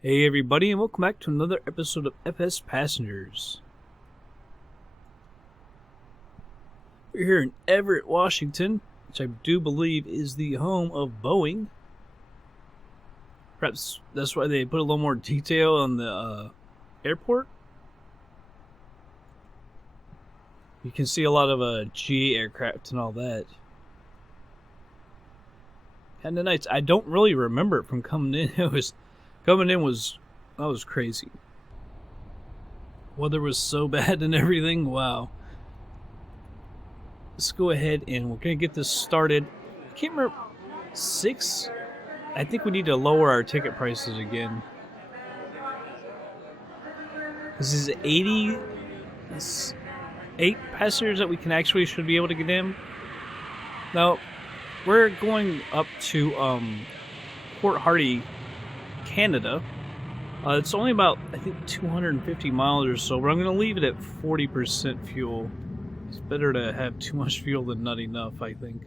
Hey everybody, and welcome back to another episode of FsPassengers. We're here in Everett, Washington, which I do believe is the home of Boeing. Perhaps that's why they put a little more detail on the airport. You can see a lot of GA aircraft and all that. Kinda nice. I don't really remember it from coming in. Coming in was crazy. Weather was so bad and everything. Wow. Let's go ahead and we're gonna get this started. I can't remember. 6. I think we need to lower our ticket prices again. This is 88 passengers that we can actually should be able to get in. Now we're going up to Port Hardy, Canada. It's only about, I think, 250 miles or so, but I'm going to leave it at 40% fuel. It's better to have too much fuel than not enough, I think.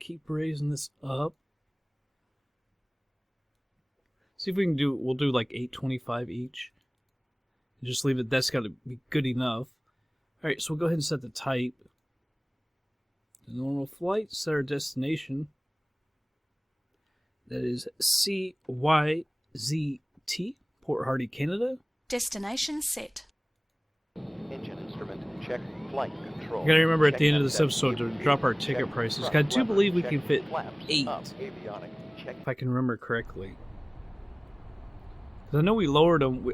Keep raising this up. See if we can do, we'll do like 825 each. And just leave it, that's got to be good enough. Alright, so we'll go ahead and set the type. The normal flight, set our destination. That is CYZT, Port Hardy, Canada. Destination set. Engine instrument check, flight control. You gotta remember at the end of this episode to drop our ticket prices. I do believe we can fit 8, if I can remember correctly. Because I know we lowered them,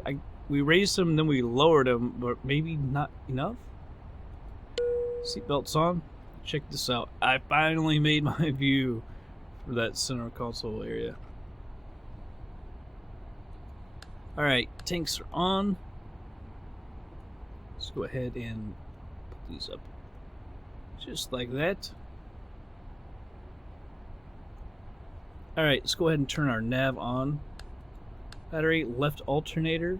we raised them, then we lowered them, but maybe not enough. Seatbelts on. Check this out. I finally made my view for that center console area. Alright, tanks are on. Let's go ahead and put these up just like that. Alright, let's go ahead and turn our nav on. Battery, left alternator,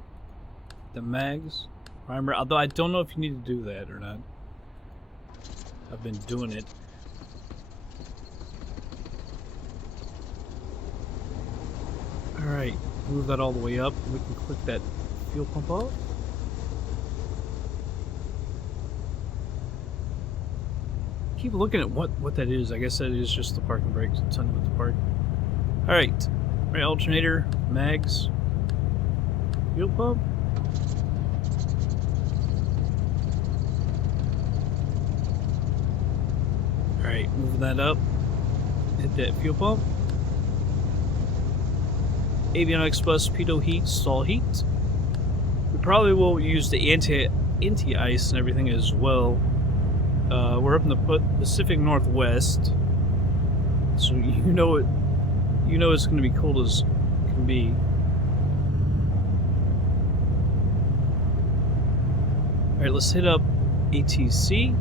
the mags, primer. Although I don't know if you need to do that or not. I've been doing it. Alright, move that all the way up. We can click that fuel pump off. Keep looking at what that is. I guess that is just the parking brakes. Tell me what the park. Alright, right alternator, mags, fuel pump. Alright, moving that up. Hit that fuel pump. Avionics bus, pitot heat, stall heat. We probably will use the anti-ice and everything as well. We're up in the Pacific Northwest, so you know it's going to be cold as can be. Alright, let's hit up ATC.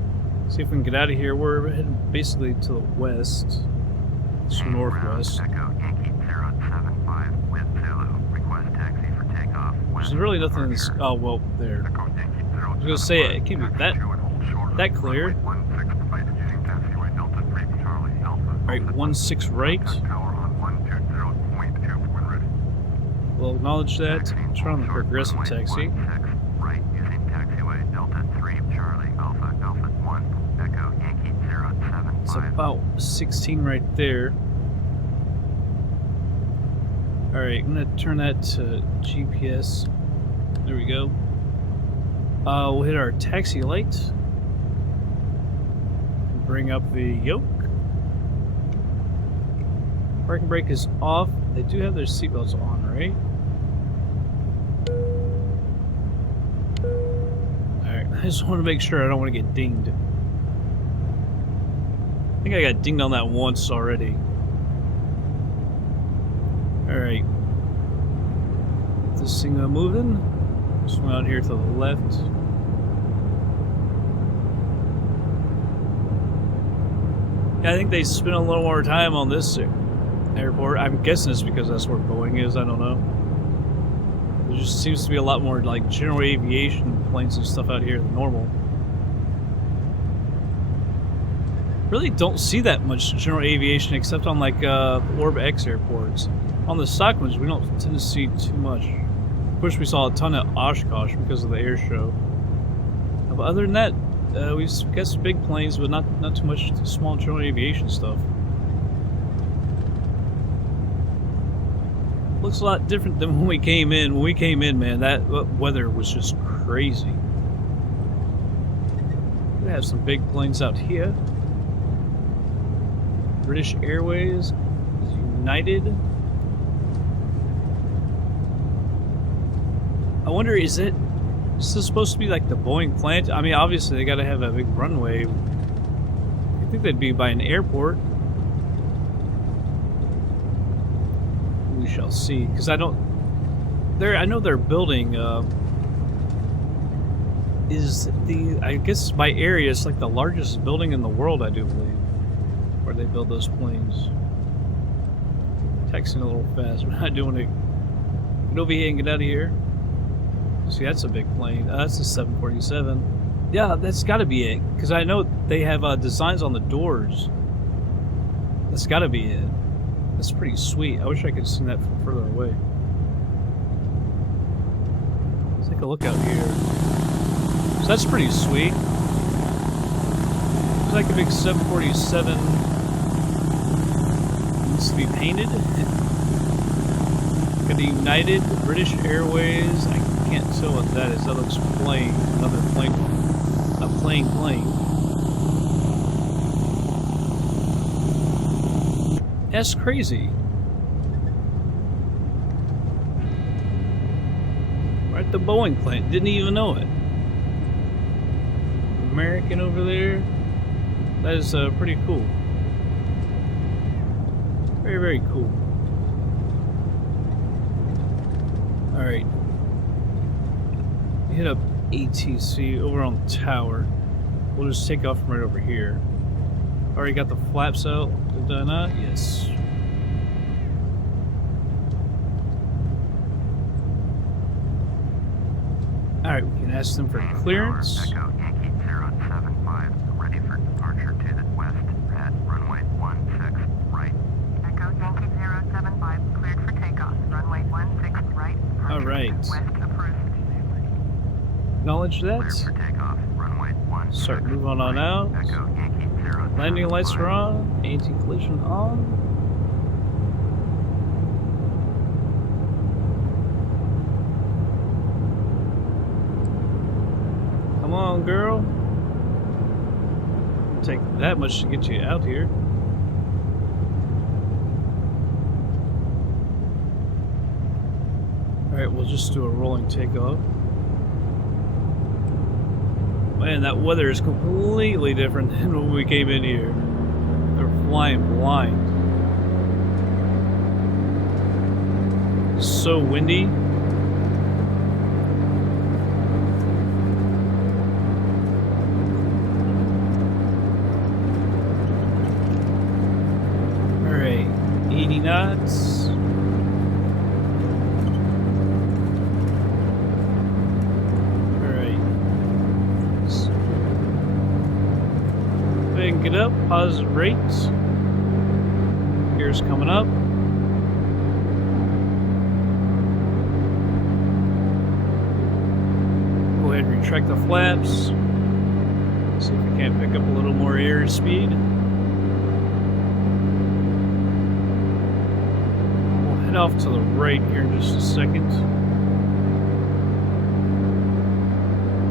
See if we can get out of here. We're heading basically to the west. It's northwest. Echo Yankee 075 with Zulu. Request taxi for takeoff. There's really nothing in this. Oh, well, there. I was going to say, it can't be that clear. Alright, 16 right. We'll acknowledge that. Turn on the progressive taxi. Right, using taxiway Delta 3 Charlie Alpha Alpha 1 Echo Yankee 075. It's about 16 right there. Alright, I'm going to turn that to GPS. There we go. We'll hit our taxi light. Bring up the yoke. Parking brake is off. They do have their seatbelts on, right? Alright, I just want to make sure I don't want to get dinged. I think I got dinged on that once already. Alright. This thing moving. Swing out here to the left. Yeah, I think they spend a little more time on this airport. I'm guessing it's because that's where Boeing is. I don't know. There just seems to be a lot more like general aviation planes and stuff out here than normal. really don't see that much general aviation except on like Orb X airports. On the stock ones, we don't tend to see too much. Of course, we saw a ton of Oshkosh because of the air show. But other than that, we've got some big planes, but not too much small general aviation stuff. Looks a lot different than when we came in. When we came in, man, that weather was just crazy. We have some big planes out here. British Airways, United. I wonder, is this supposed to be like the Boeing plant? I mean, obviously they got to have a big runway. I think they'd be by an airport. We shall see, because I know they're building. I guess by area, it's like the largest building in the world, I do believe, where they build those planes. Texting a little fast. We're not doing it. Get over here and get out of here. See, that's a big plane. That's a 747. Yeah, that's got to be it, because I know they have designs on the doors. That's got to be it. That's pretty sweet. I wish I could have seen that from further away. Let's take a look out here. So that's pretty sweet. It's like a big 747. Needs to be painted. Got the United, British Airways. I can't tell what that is. That looks plain. Another plane. A plain plane. That's crazy. We're at the Boeing plant. Didn't even know it. American over there. That is pretty cool. Very, very cool. Alright. Hit up ATC over on the tower. We'll just take off from right over here. Already got the flaps out. Did I not? Yes. Alright, we can ask them for clearance. Echo Yankee 075, ready for departure to the west at runway 16 right. Echo Yankee 075, cleared for takeoff, runway 16 right. Alright. West approved. Acknowledge that. Cleared for takeoff, runway 16 Start moving on out. Echo Yankee 075. Landing lights are on. Anti-collision on. Come on, girl. Take that much to get you out here. Alright, we'll just do a rolling takeoff. Man, that weather is completely different than when we came in here. They're flying blind. It's so windy. Alright, 80 knots. Get up, positive rates. Gears coming up. Go ahead and retract the flaps. See if we can't pick up a little more airspeed. We'll head off to the right here in just a second.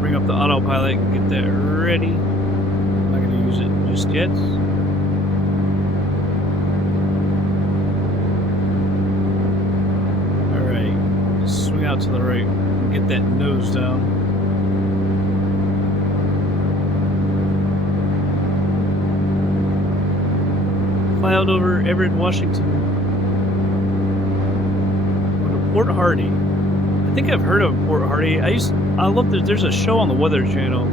Bring up the autopilot and get that ready. Use it just yet. Alright, swing out to the right, get that nose down. Fly out over Everett, Washington. Go to Port Hardy. I think I've heard of Port Hardy. I love that there's a show on the Weather Channel.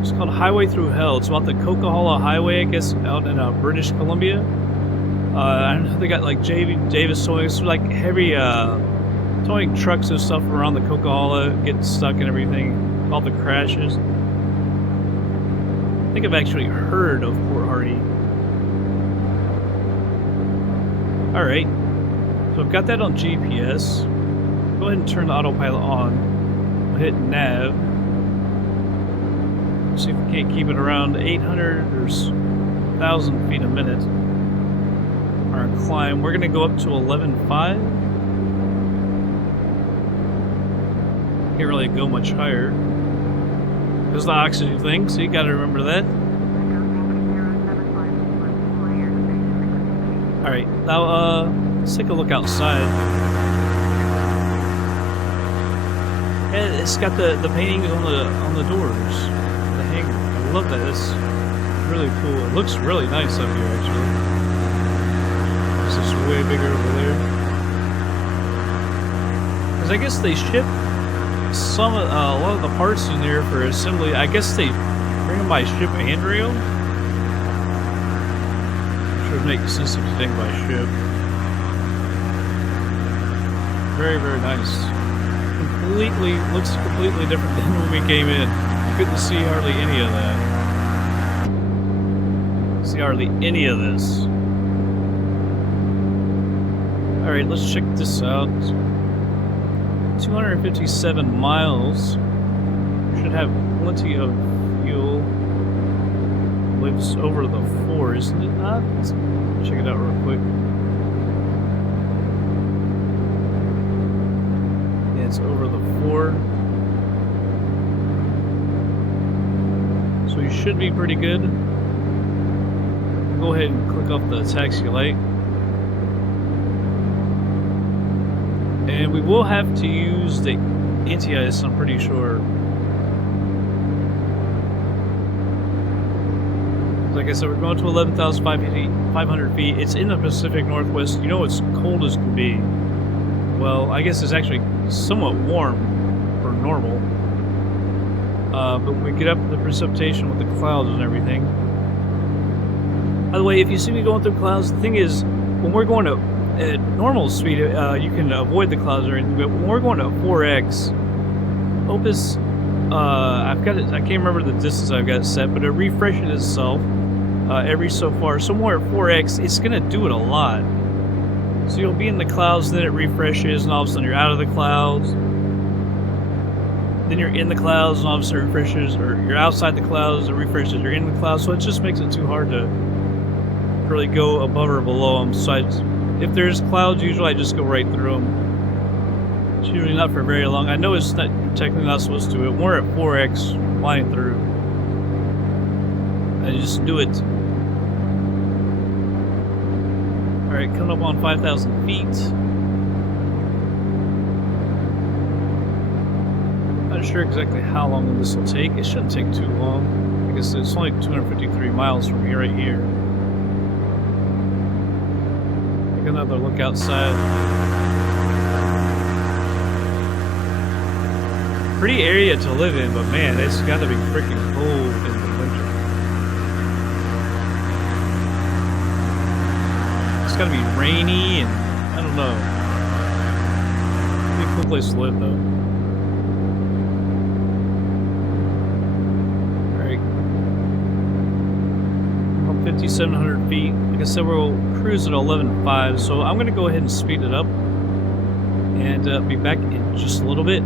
It's called Highway Through Hell. It's about the Coca-Cola Highway, I guess, out in British Columbia. I don't know, they got like Davis towing, it's like heavy towing trucks and stuff around the Coca-Cola, getting stuck and everything, all the crashes. I think I've actually heard of Port Hardy. Alright, so I've got that on GPS. Go ahead and turn the autopilot on. We'll hit nav. See if we can't keep it around 800 or 1,000 feet a minute. Our climb, we're going to go up to 11.5. Can't really go much higher. Because the oxygen thing, so you got to remember that. Alright, now let's take a look outside. And it's got the paintings on the doors. The hanger. I love that. It's really cool. It looks really nice up here actually. This is way bigger over there. Because I guess they ship some a lot of the parts in there for assembly. I guess they bring them by ship and rail. Which would make sense if you think by ship. Very, very nice. Looks completely different than when we came in. You couldn't see hardly any of that. See hardly any of this. Alright, let's check this out. 257 miles. Should have plenty of fuel. Lives over the 4, isn't it not? Let's check it out real quick. Yeah, it's over the 4. So you should be pretty good. Go ahead and click off the taxi light. And we will have to use the anti-ice, I'm pretty sure. Like I said, we're going to 11,500 feet. It's in the Pacific Northwest. You know it's cold as can be. Well, I guess it's actually somewhat warm for normal. But when we get up the precipitation with the clouds and everything. By the way, if you see me going through clouds, the thing is, when we're going to at normal speed, you can avoid the clouds or anything, but when we're going to 4x, Opus, I've got it, I can't remember the distance I've got it set, but it refreshes itself every so far. Somewhere at 4x, it's going to do it a lot. So you'll be in the clouds, then it refreshes, and all of a sudden you're out of the clouds. Then you're in the clouds, and all of a sudden it refreshes, or you're outside the clouds, it refreshes, you're in the clouds, so it just makes it too hard to really go above or below them. So if there's clouds, usually I just go right through them. It's usually not for very long. I know it's not technically not supposed to, but we're at 4x flying through. I just do it. Alright, coming up on 5,000 feet. Not sure exactly how long this will take. It shouldn't take too long. I guess it's only 253 miles from here, right here. Take another look outside. Pretty area to live in, but man, it's got to be freaking cold in the winter. It's got to be rainy and I don't know. It'd be a cool place to live though. Alright. 5,700 feet. Like I said, we'll cruise at 11.5, so I'm going to go ahead and speed it up and be back in just a little bit.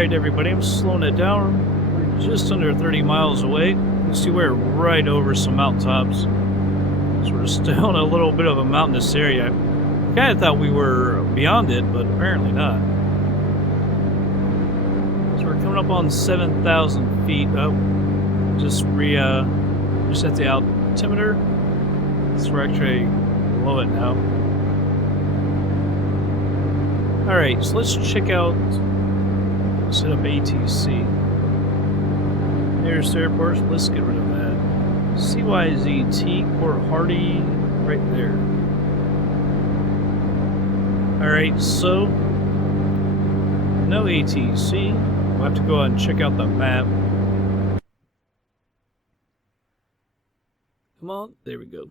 Alright everybody, I'm slowing it down. We're just under 30 miles away. You can see we're right over some mountaintops. So we're still in a little bit of a mountainous area. I kind of thought we were beyond it, but apparently not. So we're coming up on 7,000 feet. Oh, just reset the altimeter. So we're actually below it now. Alright, so let's check out, set up ATC. Nearest airport, let's get rid of that. CYZT, Port Hardy, right there. Alright, so, no ATC. We'll have to go out and check out the map. Come on, there we go.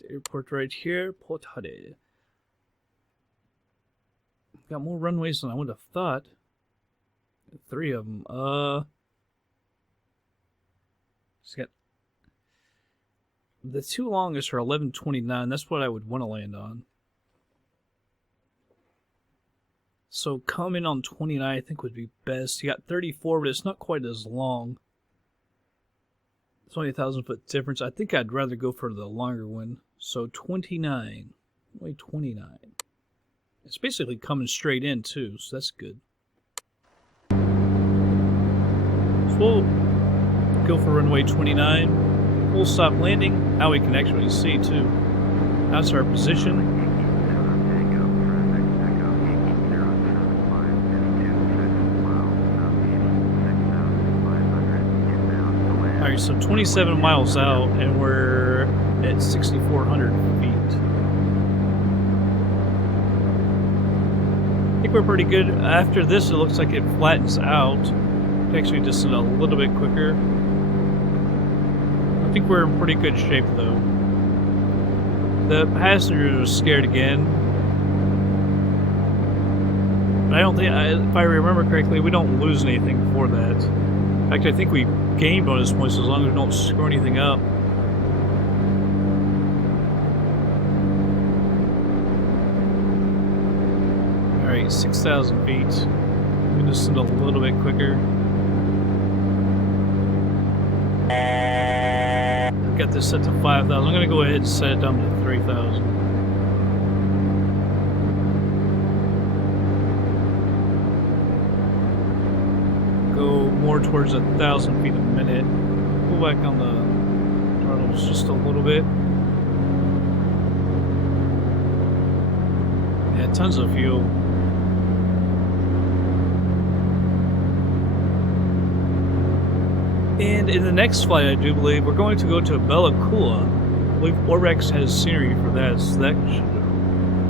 The airport right here, Port Hardy. Got more runways than I would have thought. 3 of them. It's got the 2 longest are 11:29. That's what I would want to land on. So coming on 29, I think would be best. You got 34, but it's not quite as long. It's only a 1,000-foot difference. I think I'd rather go for the longer one. So 29, only 29. It's basically coming straight in too, so that's good. So we'll go for runway 29. Full stop landing. Now we can actually see too. That's our position. Alright, so 27 miles out and we're at 6,400 feet. I think we're pretty good. After this, it looks like it flattens out. Actually, just a little bit quicker. I think we're in pretty good shape, though. The passengers are scared again. But I don't think, if I remember correctly, we don't lose anything for that. In fact, I think we gain bonus points as long as we don't screw anything up. Alright, 6,000 feet. Let me just send a little bit quicker. I've got this set to 5,000. I'm going to go ahead and set it down to 3,000. Go more towards 1,000 feet a minute. Pull back on the throttles just a little bit. Yeah, tons of fuel. And in the next flight, I do believe, we're going to go to Bella Coola. I believe Orbex has scenery for that, so that should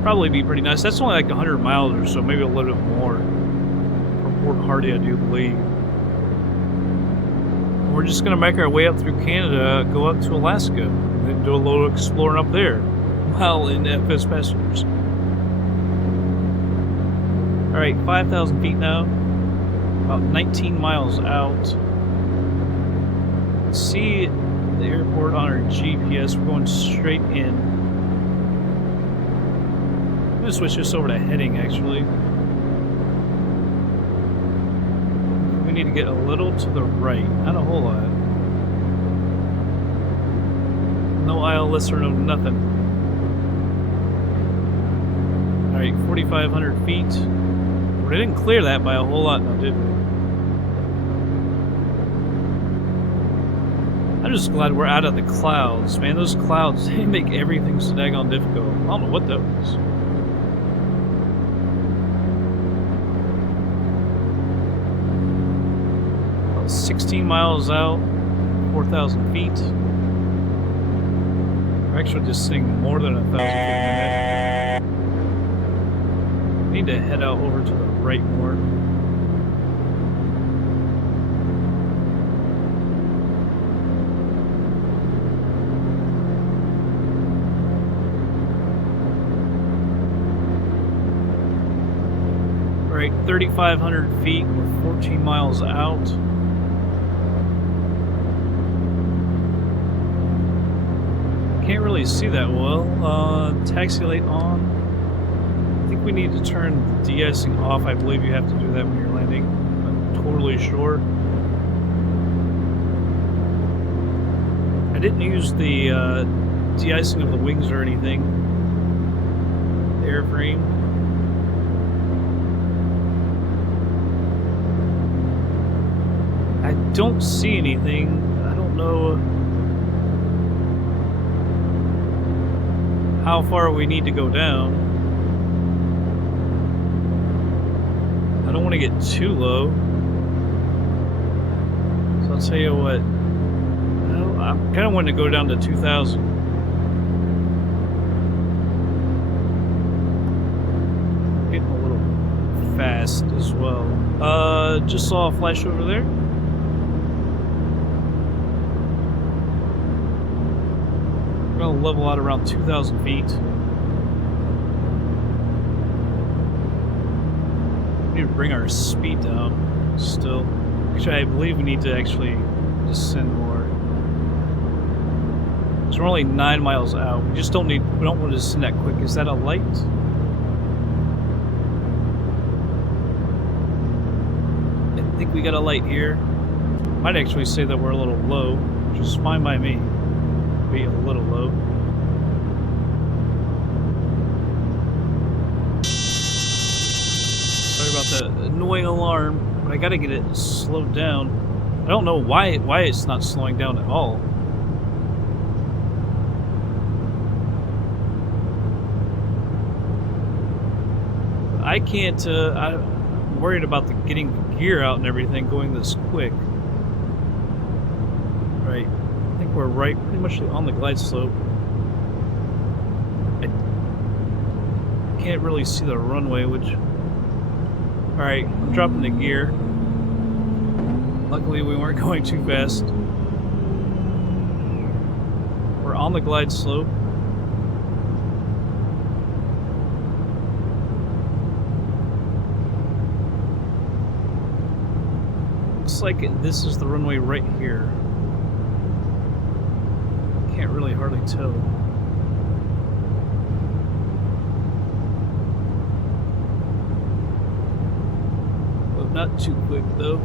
probably be pretty nice. That's only like 100 miles or so, maybe a little bit more. From Port Hardy, I do believe. We're just going to make our way up through Canada, go up to Alaska, and then do a little exploring up there, while in FsPassengers. Alright, 5,000 feet now, about 19 miles out. See the airport on our GPS. We're going straight in. I'm going to switch this over to heading, actually. We need to get a little to the right, not a whole lot. No ILS or no nothing. Alright, 4,500 feet. We didn't clear that by a whole lot, now did we? I'm just glad we're out of the clouds, man. Those clouds, they make everything so daggone difficult. I don't know what that was. About 16 miles out, 4,000 feet. We're actually just sitting more than 1,000 feet in a minute. Need to head out over to the right more. Right, 3,500 feet, we're 14 miles out. Can't really see that well. Taxi light on. I think think we need to turn the de-icing off. I believe you have to do that when you're landing. I'm not totally sure. I didn't use the de-icing of the wings or anything. The airframe. I don't see anything. I don't know how far we need to go down. I don't want to get too low. So I'll tell you what. Well, I kind of want to go down to 2,000. Getting a little fast as well. Just saw a flash over there. We're gonna level out around 2,000 feet. We need to bring our speed down still. Actually, I believe we need to actually descend more. So we're only 9 miles out. We just don't need. We don't want to descend that quick. Is that a light? I think we got a light here. Might actually say that we're a little low, which is fine by me. Be a little low. Sorry about that annoying alarm, but I gotta get it slowed down. I don't know why it's not slowing down at all. I can't. I'm worried about getting the gear out and everything going this quick. Right. I think we're right pretty much on the glide slope. I can't really see the runway, which... Alright, I'm dropping the gear. Luckily we weren't going too fast. We're on the glide slope. Looks like this is the runway right here. Can't really hardly tell. Well, not too quick though.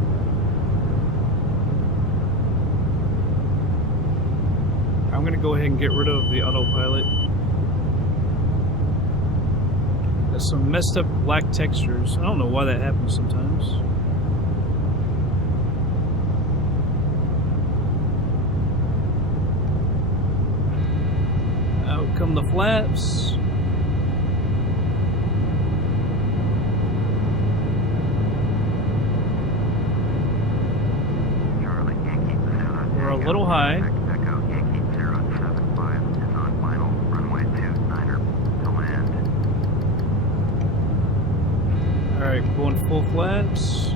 I'm gonna go ahead and get rid of the autopilot. Got some messed up black textures. I don't know why that happens sometimes. Come the flaps. Charlie, Yankee 0, We're a little high. Echo Yankee 075 is on final runway 29er to land. Alright, going full flaps.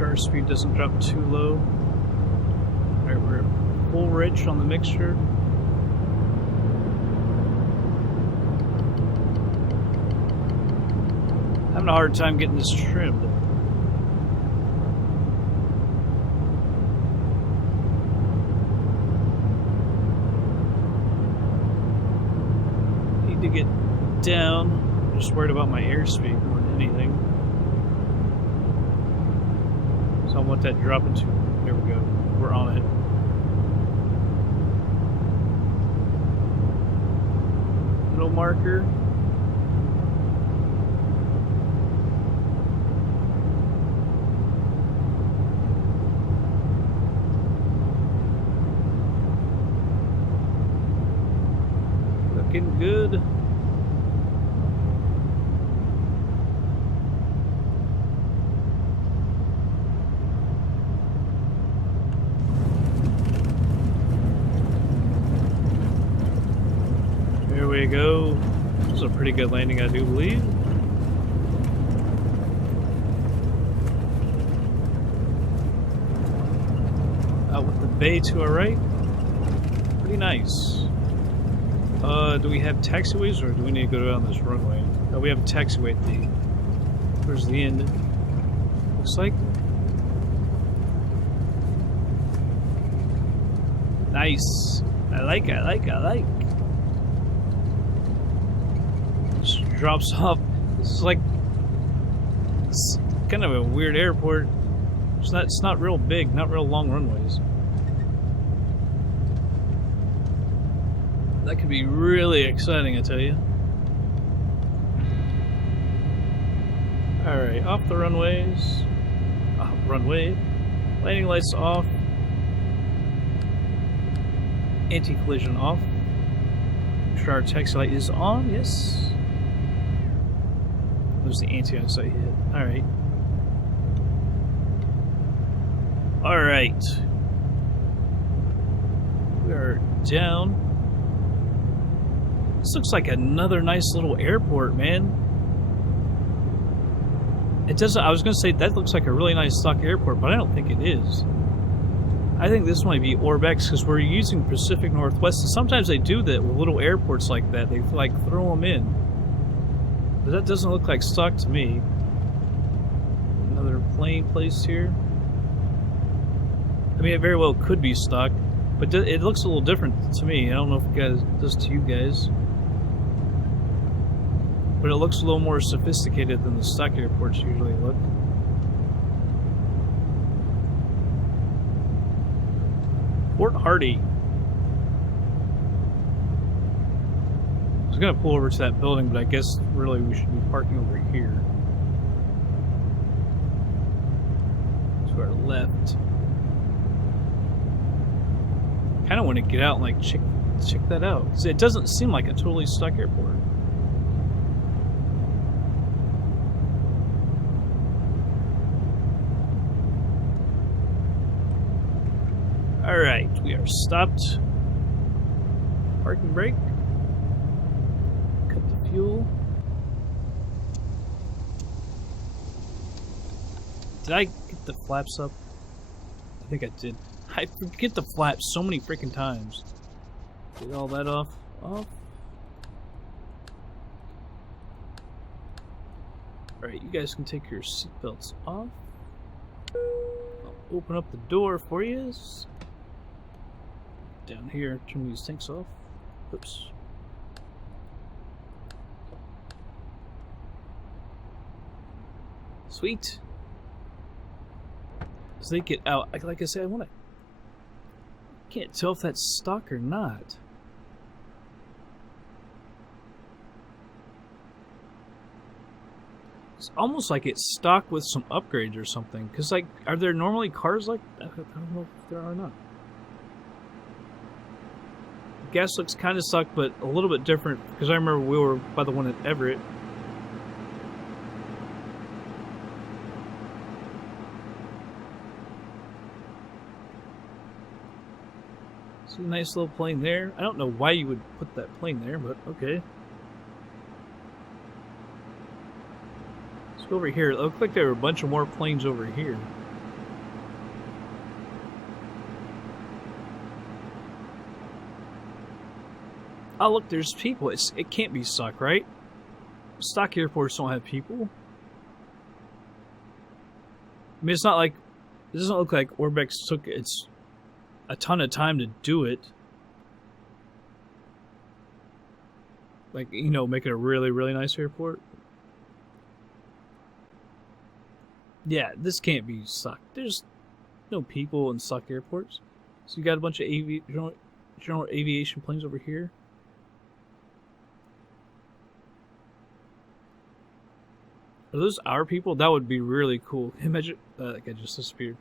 Our speed doesn't drop too low. Alright, we're at full rich on the mixture. Having a hard time getting this trimmed. Need to get down. I'm just worried about my airspeed more than anything. I want that dropping to. There we go. We're on it. Little marker. Looking good. There we go. This was a pretty good landing, I do believe. Out with the bay to our right. Pretty nice. Do we have taxiways or do we need to go down this runway? Oh, we have a taxiway at the... Where's the end? Looks like. Nice. I like. Just drops off. This is like, it's kind of a weird airport. It's not real big, not real long runways. That could be really exciting, I tell you. Alright, off the runways. Runway. Landing lights off. Anti-collision off. Make sure our taxi light is on, yes. There's the anti-on-site hit. Alright. Alright. We are down. This looks like another nice little airport, man. It doesn't. I was going to say that looks like a really nice stock airport, but I don't think it is. I think this might be Orbex because we're using Pacific Northwest, and sometimes they do that with little airports like that. They like throw them in, but that doesn't look like stock to me. Another plane placed here. I mean, it very well could be stock, but it looks a little different to me. I don't know if it does to you guys. But it looks a little more sophisticated than the stock airports usually look. Port Hardy. I was going to pull over to that building, but I guess really we should be parking over here. To our left. Kind of want to get out and like check that out. It doesn't seem like a totally stock airport. Alright, we are stopped. Parking brake. Cut the fuel. Did I get the flaps up? I think I did. I forget the flaps so many freaking times. Get all that off. Alright, you guys can take your seatbelts off. I'll open up the door for you. Down here, turn these tanks off. Oops. Sweet. As they get out, like I said, I can't tell if that's stock or not. It's almost like it's stock with some upgrades or something. Cause like, are there normally cars like that? I don't know if there are or not. Gas looks kind of stock, but a little bit different. Because I remember we were by the one at Everett. See a nice little plane there. I don't know why you would put that plane there, but okay. Let's go over here. It looked like there were a bunch of more planes over here. Oh look, there's people. It can't be stock, right? Stock airports don't have people. I mean, it's not like, it doesn't look like Orbex took a ton of time to do it. Like, you know, make it a really, really nice airport. Yeah, this can't be stock. There's no people in stock airports. So you got a bunch of general aviation planes over here. Are those our people? That would be really cool. Imagine that guy just disappeared.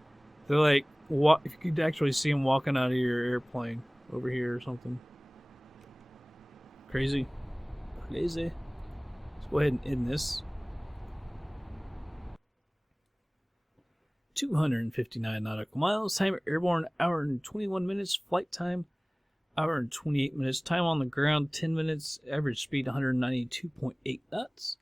They're like, if you could actually see him walking out of your airplane over here or something. Crazy. Crazy. Let's go ahead and end this. 259 nautical miles. Time airborne, hour and 21 minutes. Flight time, hour and 28 minutes. Time on the ground, 10 minutes. Average speed, 192.8 knots.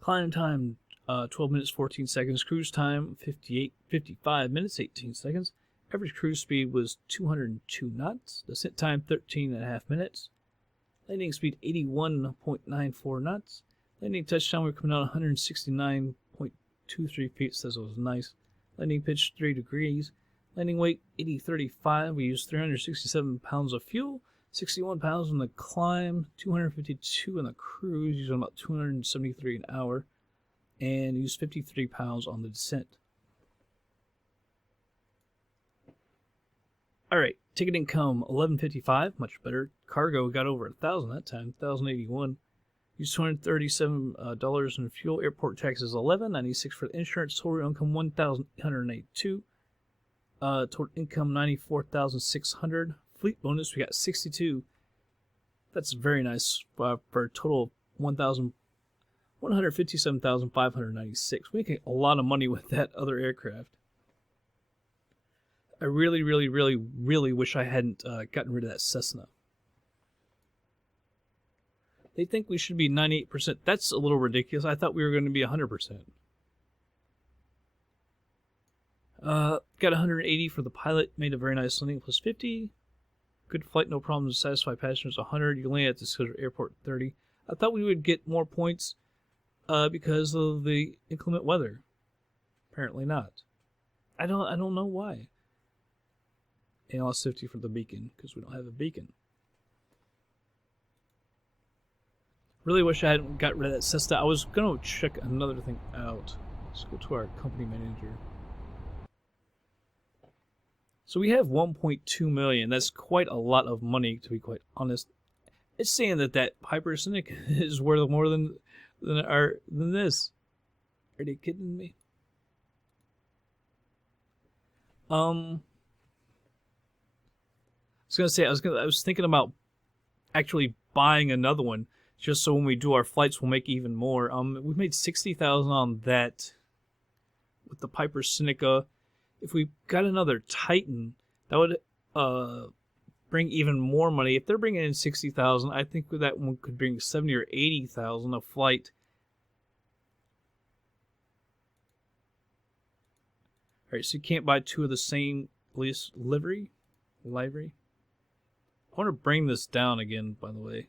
Climb time, 12 minutes, 14 seconds. Cruise time, 55 minutes, 18 seconds. Average cruise speed was 202 knots. Descent time, 13.5 minutes. Landing speed, 81.94 knots. Landing touchdown, we're coming out 169.23 feet, so that was nice. Landing pitch, 3 degrees. Landing weight 8035. We used 367 pounds of fuel, 61 pounds on the climb, 252 on the cruise, using about 273 an hour, and used 53 pounds on the descent. Alright, ticket income 1155, much better. Cargo got over 1,000 that time, 1,081. Used $237 in fuel. Airport taxes 1196 for the insurance. Total income 1,882. Total income 94,600. Fleet bonus we got 62. That's very nice for a total of 157,596. We make a lot of money with that other aircraft. I really, really, really, really wish I hadn't gotten rid of that Cessna. They think we should be 98%. That's a little ridiculous. I thought we were going to be 100%. Got 180 for the pilot. Made a very nice landing, plus 50. Good flight, no problems. Satisfy passengers, 100. You land at the Cessna Airport, 30. I thought we would get more points because of the inclement weather. Apparently not. I don't know why. And lost 50 for the beacon because we don't have a beacon. Really wish I hadn't got rid of that Cessna. I was going to check another thing out. Let's go to our company manager. So we have 1.2 million. That's quite a lot of money, to be quite honest. It's saying that that Piper Cynic is worth more than this. Are they kidding me? I was gonna say I was thinking about actually buying another one, just so when we do our flights, we'll make even more. We've made 60,000 on that with the Piper Cynica. If we got another Titan, that would bring even more money. If they're bringing in 60,000, I think that one could bring 70 or 80,000 a flight. All right, so you can't buy two of the same police livery. I want to bring this down again, by the way.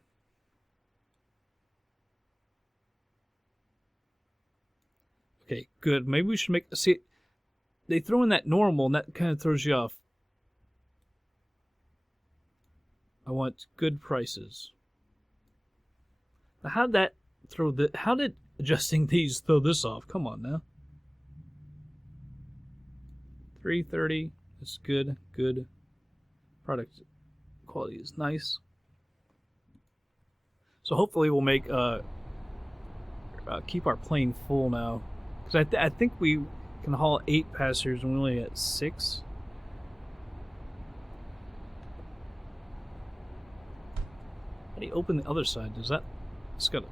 Okay, good. Maybe we should make... See, they throw in that normal, and that kind of throws you off. I want good prices. Now, how did adjusting these throw this off? Come on now. 330. That's good. Good. Product quality is nice. So hopefully we'll make keep our plane full now, because I think we can haul 8 passengers and we're only at 6. How do you open the other side? Does that? It's got.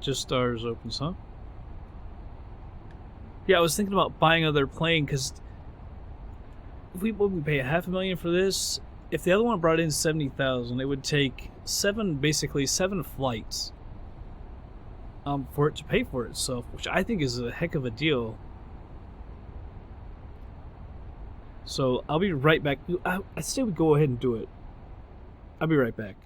Just ours opens, huh? Yeah, I was thinking about buying another plane because if we pay $500,000 for this. If the other one brought in 70,000, it would take basically seven flights for it to pay for itself, which I think is a heck of a deal. So I'll be right back. I say we go ahead and do it. I'll be right back.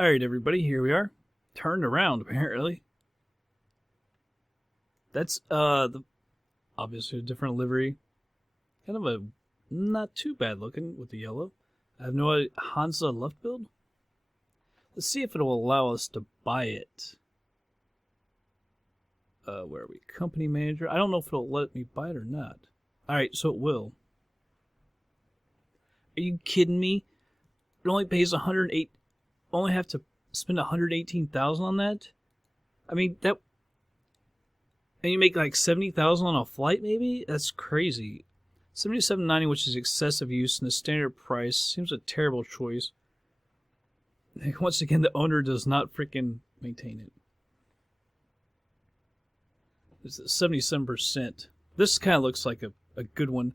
Alright, everybody, here we are. Turned around, apparently. That's, obviously a different livery. Kind of a not too bad looking with the yellow. I have no idea. Hansa left build? Let's see if it will allow us to buy it. Where are we? Company manager. I don't know if it'll let me buy it or not. Alright, so it will. Are you kidding me? It only pays 108. Only have to spend 118,000 on that? I mean, And you make like 70,000 on a flight, maybe? That's crazy. 77.90, which is excessive use, and the standard price seems a terrible choice. Once again, the owner does not freaking maintain it. It's 77%. This kind of looks like a good one.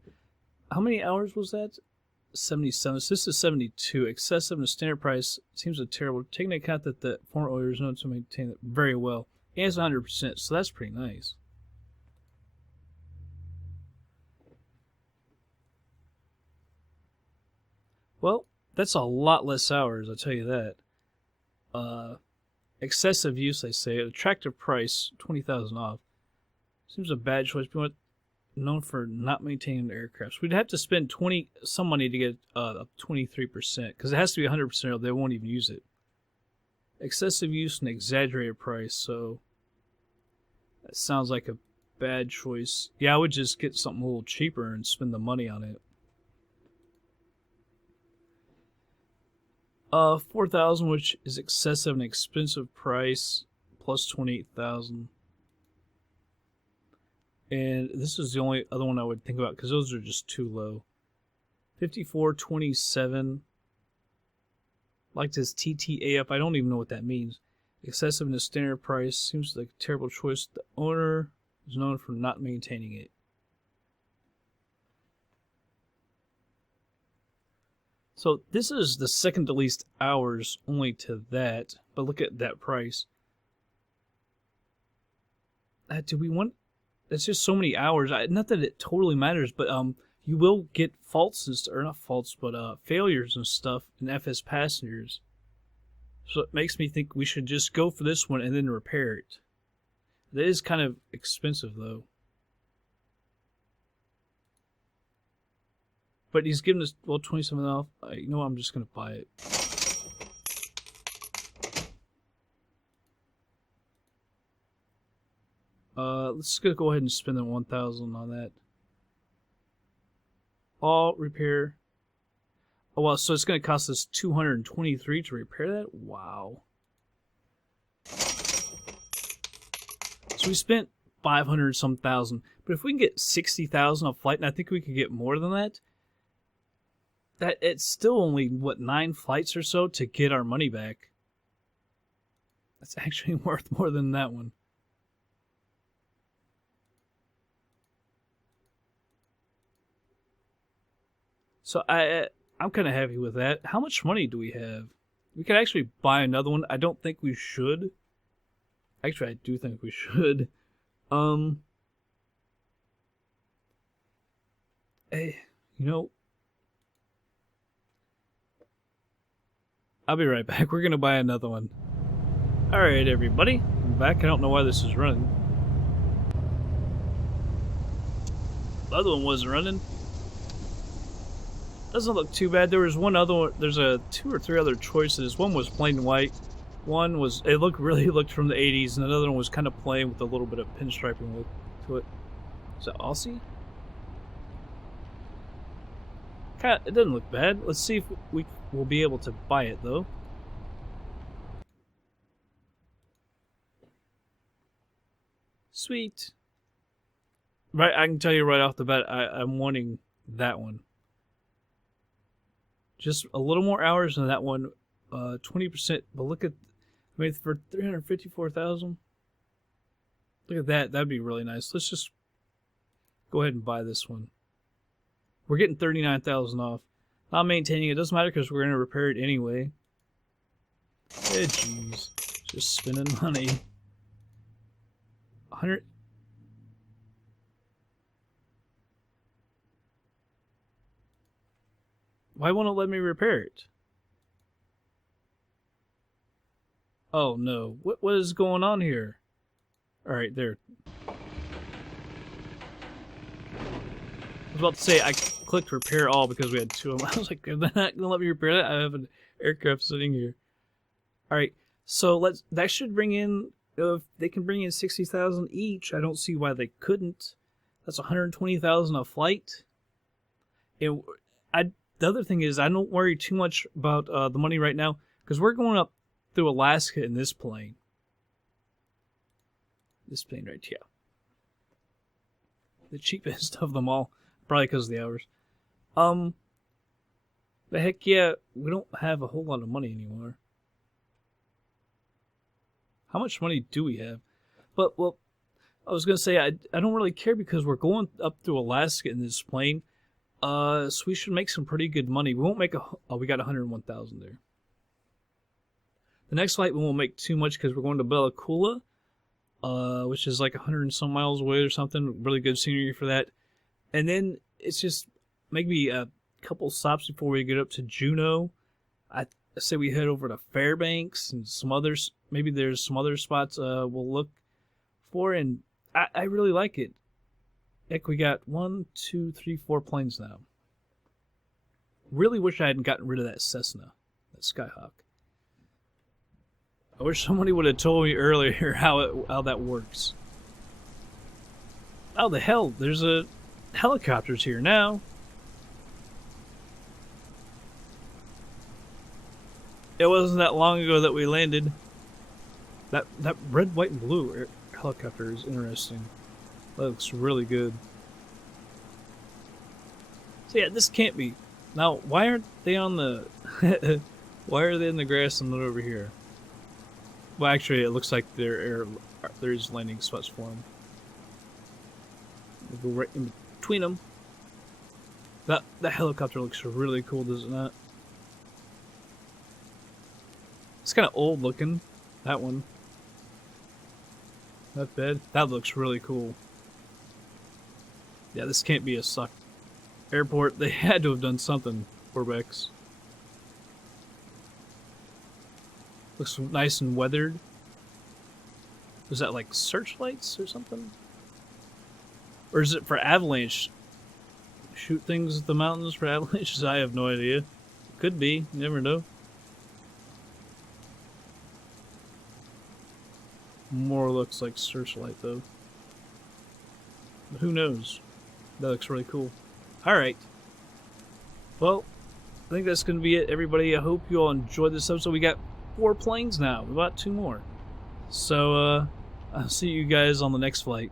How many hours was that? 77. So this is 72. Excessive and the standard price seems a terrible. Taking into account that the former owner is known to maintain it very well. And it's 100%, so that's pretty nice. Well, that's a lot less hours, I'll tell you that. Excessive use, they say. Attractive price, 20,000 off. Seems a bad choice. We want known for not maintaining the aircraft. So we'd have to spend some money to get up 23%, because it has to be 100% or they won't even use it. Excessive use and exaggerated price, so that sounds like a bad choice. Yeah, I would just get something a little cheaper and spend the money on it. 4,000, which is excessive and expensive price, plus 28,000. And this is the only other one I would think about because those are just too low. 5427. Like this TTA up. I don't even know what that means. Excessive in the standard price seems like a terrible choice. The owner is known for not maintaining it. So this is the second to least hours only to that. But look at that price. Do we want... That's just so many hours. Not that it totally matters, but you will get faults, or not faults, but failures and stuff in FsPassengers. So it makes me think we should just go for this one and then repair it. That is kind of expensive, though. But he's giving us, well, 27 off. You know what, I'm just going to buy it. Let's go ahead and spend the 1,000 on that. All repair. Oh, well, so it's going to cost us 223 to repair that? Wow. So we spent 500 some thousand. But if we can get 60,000 a flight, and I think we could get more than that, it's still only, what, 9 flights or so to get our money back. That's actually worth more than that one. So I'm kind of happy with that. How much money do we have? We could actually buy another one. I don't think we should. Actually, I do think we should. Hey, you know, I'll be right back. We're gonna buy another one. Alright, everybody. I'm back. I don't know why this is running. The other one wasn't running. Doesn't look too bad. There was one other one. There's 2 or 3 other choices. One was plain white. One was, it really looked from the 80s, and another one was kind of plain with a little bit of pinstriping look to it. Is that Aussie? It doesn't look bad. Let's see if we will be able to buy it, though. Sweet. Right, I can tell you right off the bat, I'm wanting that one. Just a little more hours than that one. 20%. But look at, I mean, for 354,000. Look at that. That'd be really nice. Let's just go ahead and buy this one. We're getting 39,000 off. Not maintaining it doesn't matter because we're going to repair it anyway. Eh, jeez. Just spending money. 100. Why won't it let me repair it? Oh no. What is going on here? Alright, there. I was about to say I clicked repair all because we had 2 of them. I was like, they're not going to let me repair that? I have an aircraft sitting here. Alright, so that should bring in, if they can bring in 60,000 each, I don't see why they couldn't. That's 120,000 a flight. The other thing is, I don't worry too much about the money right now, because we're going up through Alaska in this plane. This plane right here. the cheapest of them all, probably because of the hours. But heck yeah, we don't have a whole lot of money anymore. How much money do we have? But, well, I was going to say, I don't really care because we're going up through Alaska in this plane. So we should make some pretty good money. We won't make we got 101,000 there. The next flight we won't make too much because we're going to Bella Coola, which is like 100 and some miles away or something. Really good scenery for that. And then it's just maybe a couple stops before we get up to Juneau. I say we head over to Fairbanks and some others. Maybe there's some other spots we'll look for, and I really like it. Heck, we got 1, 2, 3, 4 planes now. Really wish I hadn't gotten rid of that Cessna, that Skyhawk. I wish somebody would have told me earlier how that works. Oh, the hell, there's a helicopters here now. It wasn't that long ago that we landed. That red, white, and blue helicopter is interesting. That looks really good. So yeah, this can't be. Now, why aren't they on the... why are they in the grass and not over here? Well, actually, it looks like there's landing spots for them. We'll go right in between them. That helicopter looks really cool, does it not? It's kind of old looking, that one. Not bad. That looks really cool. Yeah, this can't be a suck airport. They had to have done something, Corbex. Looks nice and weathered. Was that like searchlights or something? Or is it for avalanche? Shoot things at the mountains for avalanches? I have no idea. Could be. You never know. More looks like searchlight though. But who knows? That looks really cool. Alright. Well, I think that's going to be it, everybody. I hope you all enjoyed this episode. We got 4 planes now. We got 2 more. So, I'll see you guys on the next flight.